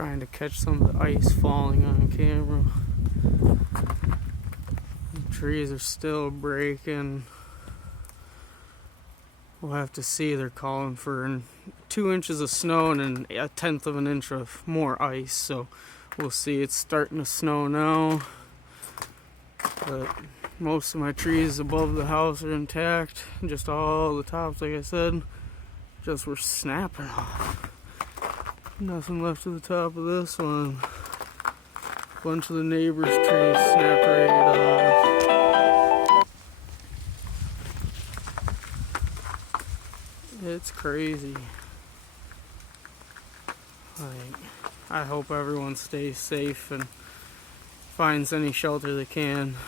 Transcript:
Trying to catch some of the ice falling on camera. The trees are still breaking. We'll have to see. They're calling for 2 inches of snow and 1/10 of an inch of more ice. So we'll see. It's starting to snow now. But most of my trees above the house are intact. Just all the tops, like I said, just were snapping off. Nothing left at the top of this one. A bunch of the neighbors' trees snapped right off. It's crazy. I hope everyone stays safe and finds any shelter they can.